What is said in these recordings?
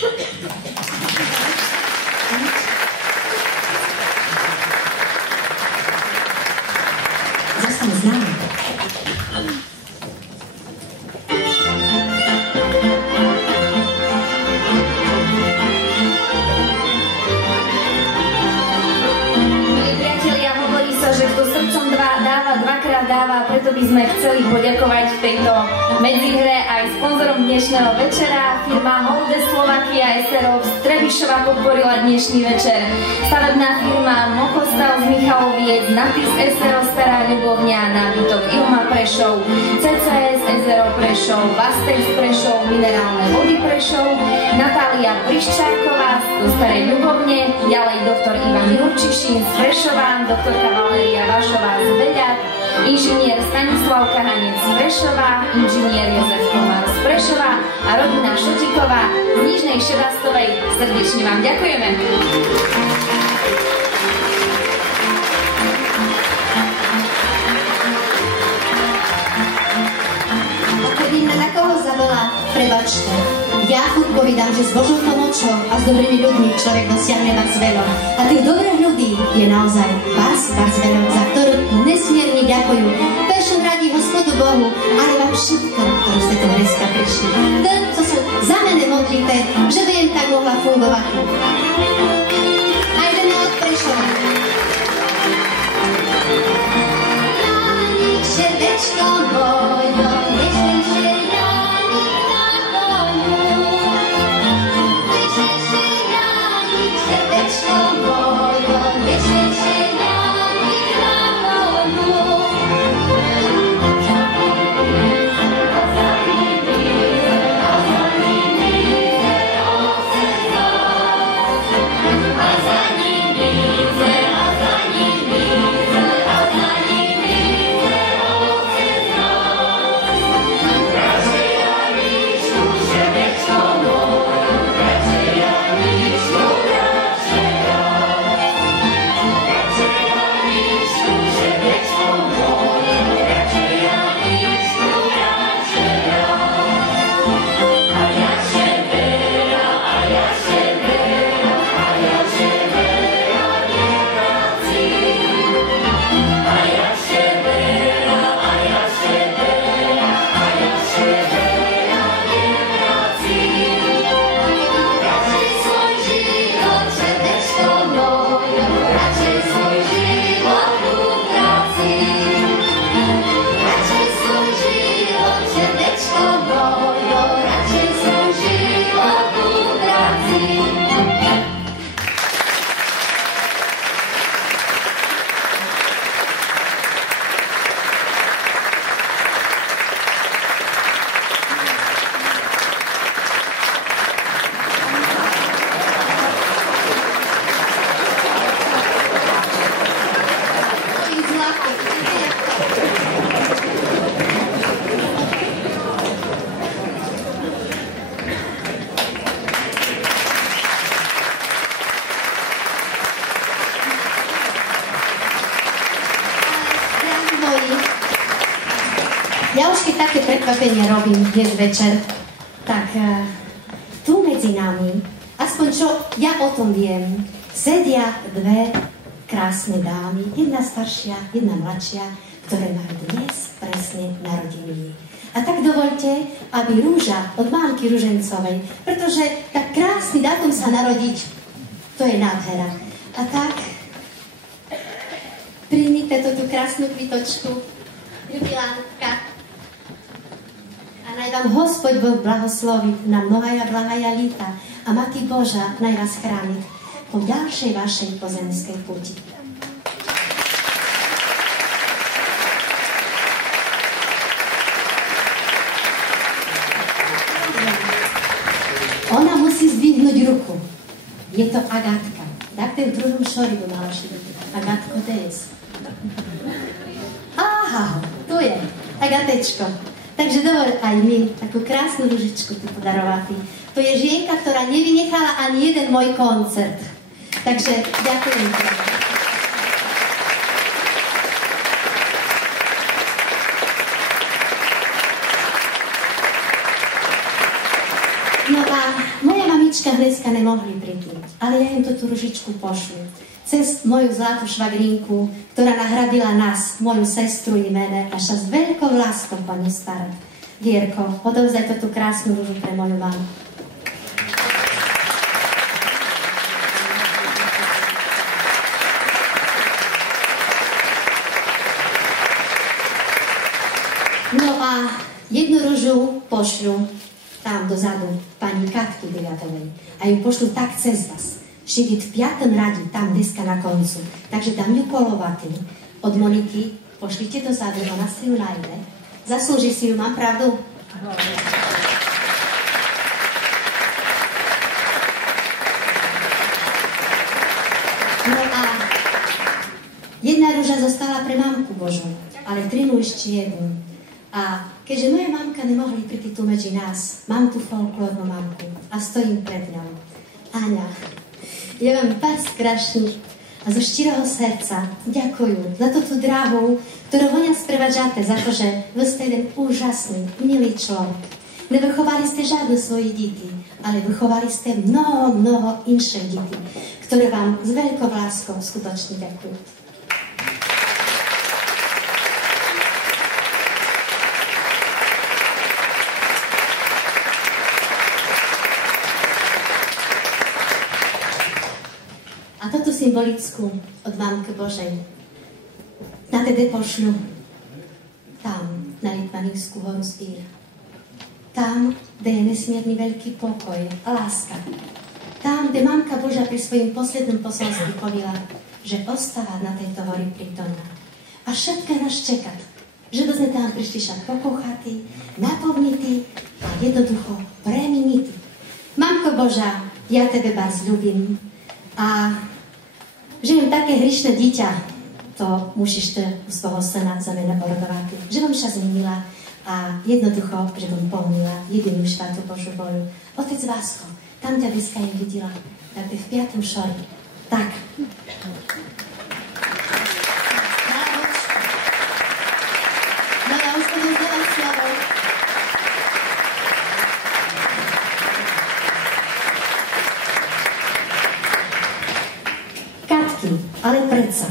Zostaň s nami. Preto by sme chceli poďakovať v tejto medzihre aj sponzorom dnešného večera. Firma Holde Slovakia SRO z Trebišova podporila dnešný večer. Stavebná firma Mokostav z Michaloviec, Napis SRO Stará Ľubovňa, nábytok Ilma Prešov, CCS SRO Prešov, Vastex Prešov, Minerálne vody Prešov, Natália Priščáková zo Starej Ľubovne, ďalej doktor Ivan Jurčišín z Prešova, doktorka Valéria Vašová z Beľat, inžinier Stanislav Kahanec z Prešova, inžinier Jozef Komár z Prešova a rodina Šutiková z Nižnej Šebastovej. Srdečne vám ďakujeme. Keď vidíme, na koho zavolá, prebačte. Ja povídam, že s Božou pomocou a s dobrými ľuďmi človek dosiahne vás veľa. A tých dobrých ľudí je naozaj vás veľa, za ktorú nesmierne ďakujú. V prvom rade Hospodu Bohu, ale vám všetko, ktorí ste tu dneska prišli. Ten, co sa za mene modlíte, že by jen tak mohla fungovať. A ideme od Prešova. Jánik, srdečko mojo, nešťastie Jánik na koniu. Nešťastie Jánik, srdečko mojo, nešťastie Jánik na koniu. Ja už keď také prekvapenie robím dnes večer, tak tu medzi nami, aspoň čo ja o tom viem, sedia dve krásne dámy, jedna staršia, jedna mladšia, ktoré majú dnes presne narodeniny. A tak dovoľte, aby Rúža od mámky Ružencovej, pretože tak krásny dátum sa narodiť, to je nádhera. A tak príjmite tú krásnu kvitočku, jubilánka. A naj vám Hospod Boh blahosloviť na mnohaja blahaja líta a Matky Boža naj vás chrániť po ďalšej vašej pozemskej púti. Ona musí zdvihnúť ruku. Je to Agatka. Tak ten v druhom šori by mala šiť. Agatko, des. Aha, tu je. Agatečko. Takže dovol aj my takú krásnu ružičku tu podarovať. To je žienka, ktorá nevynechala ani jeden môj koncert. Takže ďakujem ti. No a moja mamička mamička dneska nemohli prísť, ale ja im to tú ružičku pošlu. Cez moju zlatú švagrinku, ktorá nahradila nás, moju sestru i mene, naša s veľkou láskou, pani stará. Vierko, odovzdaj to tú krásnu ružu pre moju mamu. No a jednu ružu pošlu tam dozadu pani Katky Deviatovej a ju pošlu tak cez vás. Šiť v 5. radi, tam dneska na koncu. Takže dám ju kolovaty od Moniky, pošlite dozadu, ona si ju nájde. Zaslúži si ju, mám pravdu? No a jedna ruža zostala pre mamku Božu, ale trinú ešte jednu. A keďže moja mamka nemohli prísť tu medzi nás, mám tu folklórnu mamku a stojím pred ňou. Áňa, ja vám pár skrašných a zo štíroho srdca ďakujem za tú dráhu, ktorú voňa sprevádžate, za to, že vy ste jeden úžasný, milý človek. Nevychovali ste žiadne svoje deti, ale vychovali ste mnoho inších detí, ktoré vám s veľkou láskou skutočne ďakujú. A toto symbolickú od Mamky Božej na tedy pošlu tam, na Litvanínsku horu Zbír. Tam, kde je nesmierny veľký pokoj a láska. Tam, kde Mamka Božia pri svojím poslednom posolství povedala, že ostáva na tejto hory prítomná. A všetko nás čeká, že by sme tam prišli však pokochati, naplnití a jednoducho preminití. Mamko Boža, ja tebe vás ľubím. A že jem také hrišné dieťa, to musíš ty u svojho syna za mene orodovať. Že vám sa zmenila a jednoducho, že vám pomnila jedinú štátnu Božú voľu. Otec Vásko, tam ťa dneska nevidela, tak ty v 5. šori. Tak. No ja už budem zdávať slovo. Ale predsa.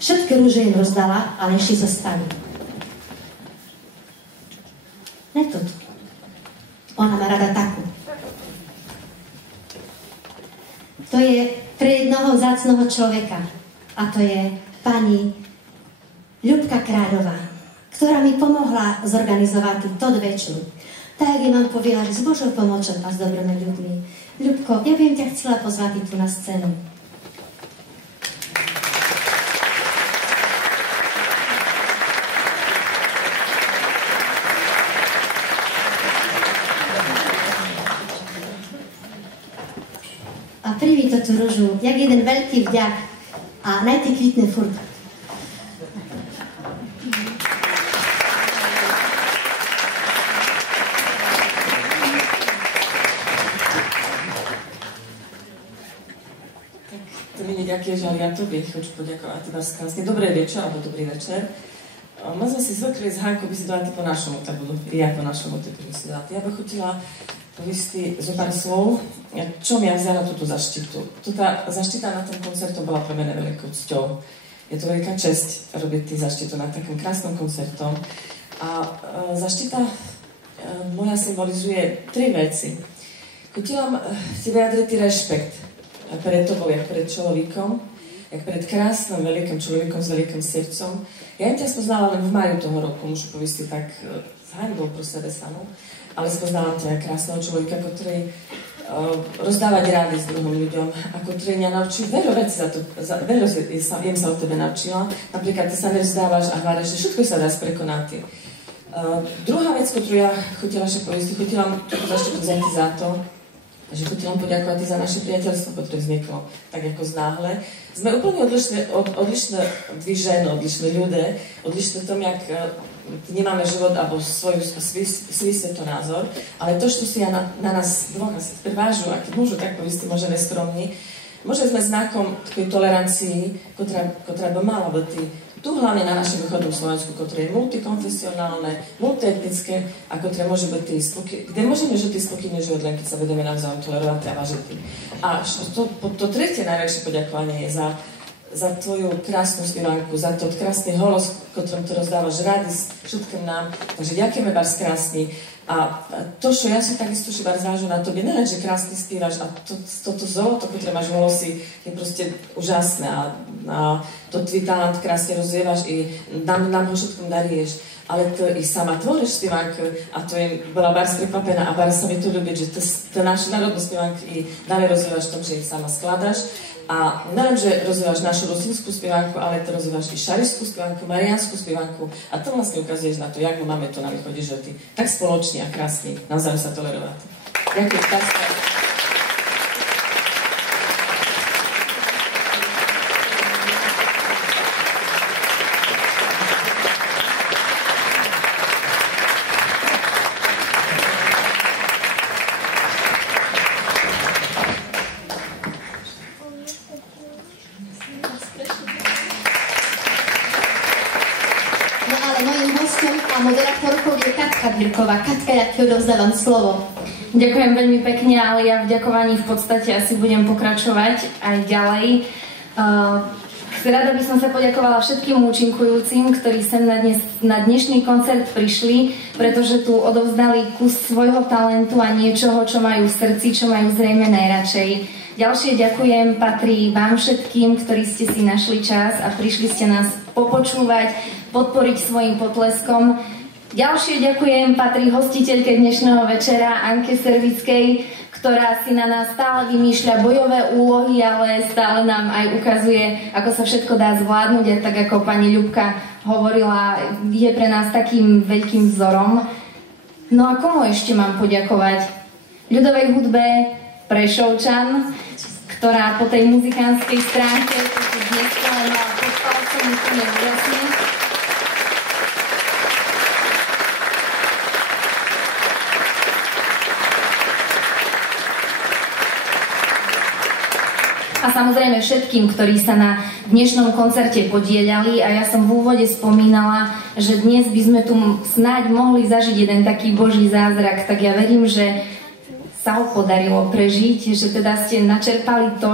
Všetky rúže im rozdala, ale ešte zostali. Ne to tu. Ona má rada takú. To je pre jednoho vzácneho človeka. A to je pani Ľubka Kráľová, ktorá mi pomohla zorganizovať toto večer. Tak je vám povedala, že s Božou pomocou a s dobrými ľuďmi. Ľubko, ja viem ťa chcela pozvať tu na scénu. Priví to tú ružu, jak jeden veľký vďak a naj ty kvitne furt. To mi neďakuješ, ale ja tobie хочу poďakovať vás krásne. Dobrý večer, alebo dobrý večer. My sme si zvykli s Hankou by si dala po našemu, tak budú i ja po našemu, tak by si dala. Ja bych chutila povesti zo pár slov, čo mi ja vzala túto zaštitu. Tá zaštita na tom koncertu bola pre mene veľkou cťou. Je to veľká česť robiť tý zaštitu na takým krásnom koncertom. A zaštita moja symbolizuje 3 veci. Chutila si vyjadriť rešpekt pred tobou, jak pred človekom, jak pred krásnym, veľkým človekom s veľkým srdcom. Ja ťa spoznala len v maju toho roku, môžu povesti tak s hanbou pro sebe samou. Ale spoznala ťa krásneho človeka, ktorý rozdávať rády s druhým ľuďom a ktorý mňa naučil veľa vecí veľa jem sa od tebe naučila. Napríklad ty sa nevzdávaš a hľadaš, že všetko sa dá sprekonať. Druhá vec, ktorú ja chutila še povesti, chutila túto zaštitu za to, že chutila poďakovať za naše priateľstvo, ktoré vzniklo tak ako znáhle. Sme úplne odlišné dvi ženy, odlišné ľudia, odlišné v tom, jak nemáme život alebo svoj svetonázor, ale to, čo si ja na nás dvoch asi prvážu, a keď môžu tak povesti, možno neskromní, môže sme znakom takej tolerancii, ktorá by mala byť Tu hlavne na našom východnom Slovensku, ktoré je multikonfesionálne, multietnické a ktoré môže byť kde môžeme žiť spokojne život, len keď sa budeme navzájom tolerovať a vážiť. A to tretie najväčšie poďakovanie je za tvoju krásnu spievanku, za to krásny hlas, ktorom to rozdávaš radosť všetkým nám. Takže ďakujeme vás krásny. A to, čo ja si takisto že vás vážu na tobie, nelen, že krásne spievaš a toto zoloto, ktoré máš v holosi, je proste úžasné a to tvoj talent krásne rozvievaš i nám ho všetkom darieš. Ale to i sama tvoríš spievanku a to je, bola Bárs prekvapená a Bárs sa mi to ľúbi, že to našu národnú spievanku i dále rozvíjaš v tom, že ich sama skladaš. A neviem, že rozvíjaš našu rusínskú spievanku, ale to rozvíjaš i šarišskú spievanku, mariánsku spievanku a to vlastne ukazuješ na to, jak máme to na východe životy. Tak spoločne a krásne, navzájom sa tolerovať. Ďakujem, tak sa. Katka, ja ti odovzdávam slovo. Ďakujem veľmi pekne, ale ja v ďakovaní v podstate asi budem pokračovať aj ďalej. Rada by som sa poďakovala všetkým účinkujúcim, ktorí sem na dnešný koncert prišli, pretože tu odovzdali kus svojho talentu a niečoho, čo majú v srdci, čo majú zrejme najradšej. Ďalšie ďakujem patrí vám všetkým, ktorí ste si našli čas a prišli ste nás popočúvať, podporiť svojim potleskom. Ďalšie ďakujem patrí hostiteľke dnešného večera Anke Servickej, ktorá si na nás stále vymýšľa bojové úlohy, ale stále nám aj ukazuje, ako sa všetko dá zvládnuť. A tak ako pani Ľubka hovorila, je pre nás takým veľkým vzorom. No a komu ešte mám poďakovať? Ľudovej hudbe Prešovčan, ktorá po tej muzikánskej stránke dnes mala pod palcom úplne úžasný. A samozrejme všetkým, ktorí sa na dnešnom koncerte podieľali. A ja som v úvode spomínala, že dnes by sme tu snáď mohli zažiť jeden taký Boží zázrak. Tak ja verím, že sa ho podarilo prežiť, že teda ste načerpali to,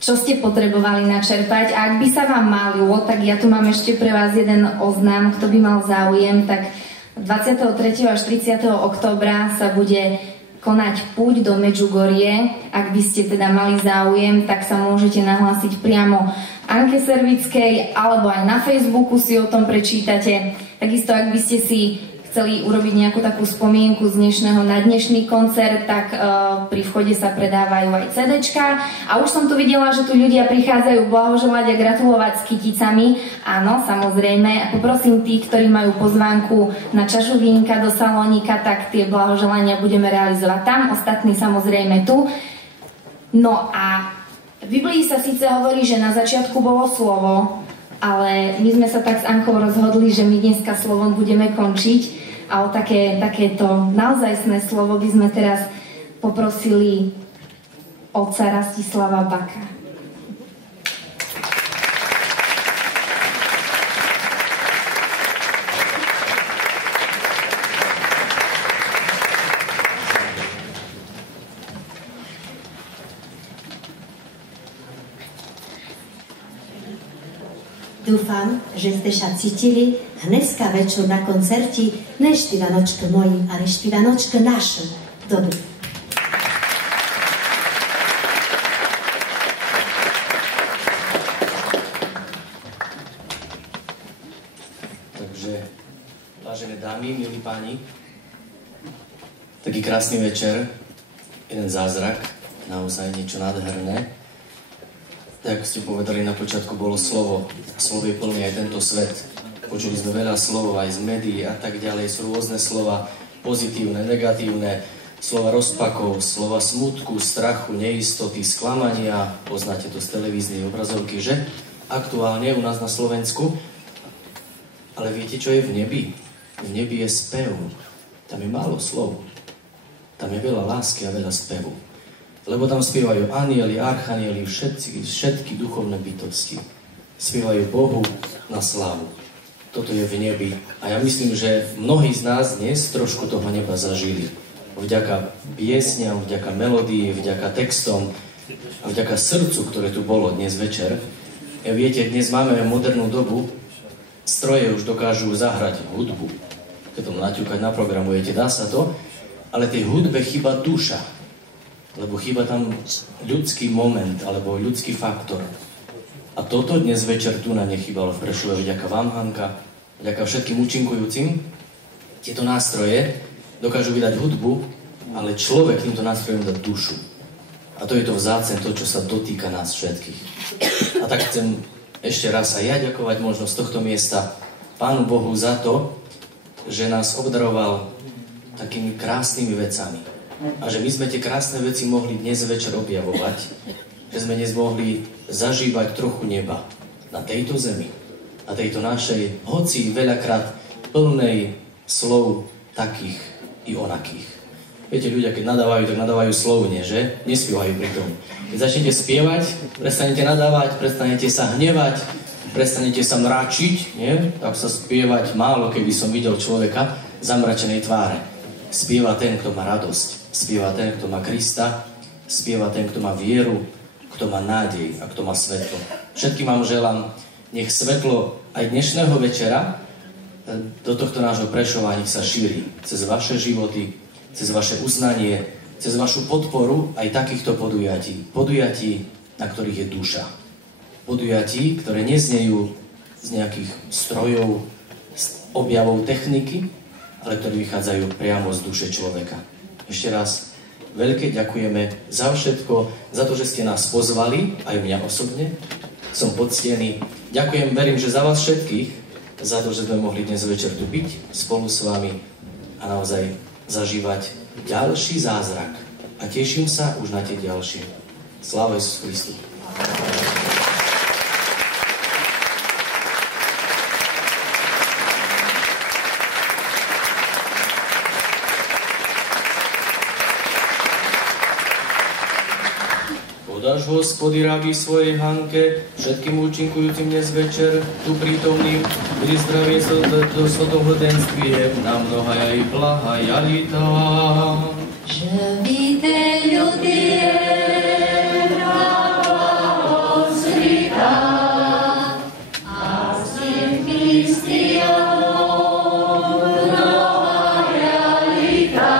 čo ste potrebovali načerpať. A ak by sa vám málo, tak ja tu mám ešte pre vás jeden oznám, kto by mal záujem. Tak 23. až 30. októbra sa bude konať púť do Medžugorie. Ak by ste teda mali záujem, tak sa môžete nahlásiť priamo Anke Servickej, alebo aj na Facebooku si o tom prečítate. Takisto, ak by ste si chceli urobiť nejakú takú spomienku z dnešného na dnešný koncert, tak pri vchode sa predávajú aj CDčka. A už som tu videla, že tu ľudia prichádzajú blahoželať a gratulovať s kyticami. Áno, samozrejme. A poprosím tých, ktorí majú pozvánku na čašu vínka do salónika, tak tie blahoželania budeme realizovať tam, ostatní samozrejme tu. No a v Biblii sa síce hovorí, že na začiatku bolo slovo, ale my sme sa tak s Ankou rozhodli, že my dneska slovom budeme končiť. A o takéto naozajstné slovo by sme teraz poprosili otca Rastislava Baka. Dúfam, že ste sa cítili dneska večer na koncerti ne špivanočke moji, ale špivanočke naše. Dobre. Takže, vážené dámy, milí páni, taký krásny večer, jeden zázrak, naozaj niečo nádherné. Tak ako ste povedali, na počiatku bolo slovo. Slovo je plný aj tento svet. Počuli sme veľa slov aj z médií a tak ďalej. Sú rôzne slova pozitívne, negatívne, slova rozpakov, slova smutku, strachu, neistoty, sklamania. Poznáte to z televíznej obrazovky, že? Aktuálne u nás na Slovensku. Ale viete, čo je v nebi? V nebi je spev. Tam je málo slov. Tam je veľa lásky a veľa spevu. Lebo tam spievajú anieli, archanieli, všetky duchovné bytosti. spievajú Bohu na slávu. Toto je v nebi. A ja myslím, že mnohí z nás dnes trošku toho neba zažili. Vďaka piesňam, vďaka melódii, vďaka textom a vďaka srdcu, ktoré tu bolo dnes večer. Viete, dnes máme modernú dobu, stroje už dokážu zahrať hudbu. Keď to naťukať, naprogramujete, dá sa to, ale tej hudbe chýba duša. Lebo chýba tam ľudský moment, alebo ľudský faktor. A toto dnes večer tu na nechýbalo v Prešove, vďaka vám, Hanka, vďaka všetkým účinkujúcim. Tieto nástroje dokážu vydať hudbu, ale človek týmto nástrojom dá dušu. A to je to vzácne, to, čo sa dotýka nás všetkých. A tak chcem ešte raz aj ja ďakovať možno z tohto miesta Pánu Bohu za to, že nás obdaroval takými krásnymi vecami. A že my sme tie krásne veci mohli dnes večer objavovať, že sme dnes mohli zažívať trochu neba na tejto zemi, na tejto našej, hoci veľakrát plnej slov takých i onakých. Viete, ľudia, keď nadávajú, tak nadávajú slovne, že? Nespievajú pri tom. Keď začnete spievať, prestanete nadávať, prestanete sa hnevať, prestanete sa mračiť, nie? Tak sa spievať málo, keby som videl človeka zamračenej tváre. Spieva ten, kto má radosť. Spieva ten, kto má Krista. Spieva ten, kto má vieru, kto má nádej a kto má svetlo. Všetkým vám želám, nech svetlo aj dnešného večera do tohto nášho Prešova nech sa šíri cez vaše životy, cez vaše uznanie, cez vašu podporu aj takýchto podujatí. Podujatí, na ktorých je duša. Podujatí, ktoré neznejú z nejakých strojov, z objavov techniky, ale ktoré vychádzajú priamo z duše človeka. Ešte raz veľké ďakujeme za všetko, za to, že ste nás pozvali, aj mňa osobne. Som poctený. Ďakujem, verím, že za vás všetkých, za to, že sme mohli dnes večer tu byť spolu s vami a naozaj zažívať ďalší zázrak. A teším sa už na tie ďalšie. Sláva Isusu Kristu. Podáš, Hospody, rabi svojej Hanke, všetkým účinkujúcim dnes večer, tu prítomným, kdy zdravie do sotohodenstwie, na mnoha i blaha jalita. Živite ľudie, na blahoslika, a s ním Kristianom mnoha jalita.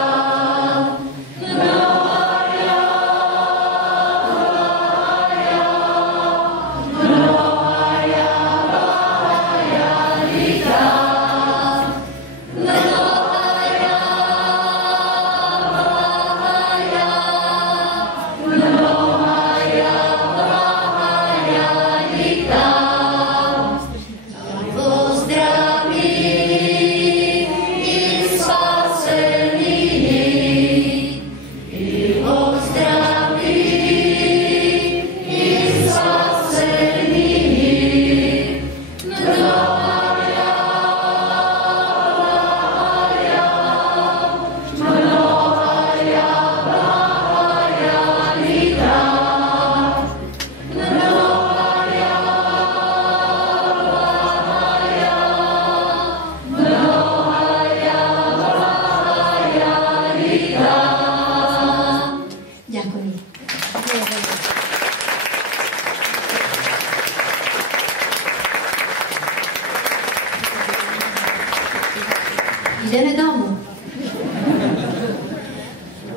Ideme domů.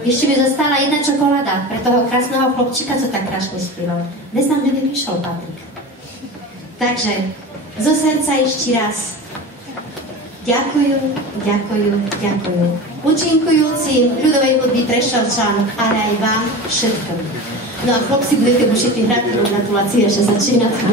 Ještě by zostala jedna čokoláda pre toho krásného chlopčika, co tak krásne spieval. Neznám, kde by prišiel Patrik. Takže zo srdca ešte raz ďakujú, ďakujú, ďakujú účinkujúcim ľudovej hudby Prešovčan, ale aj vám všetkým. No a chlopci, budete mužiť hrať, gratulacje, že začínate.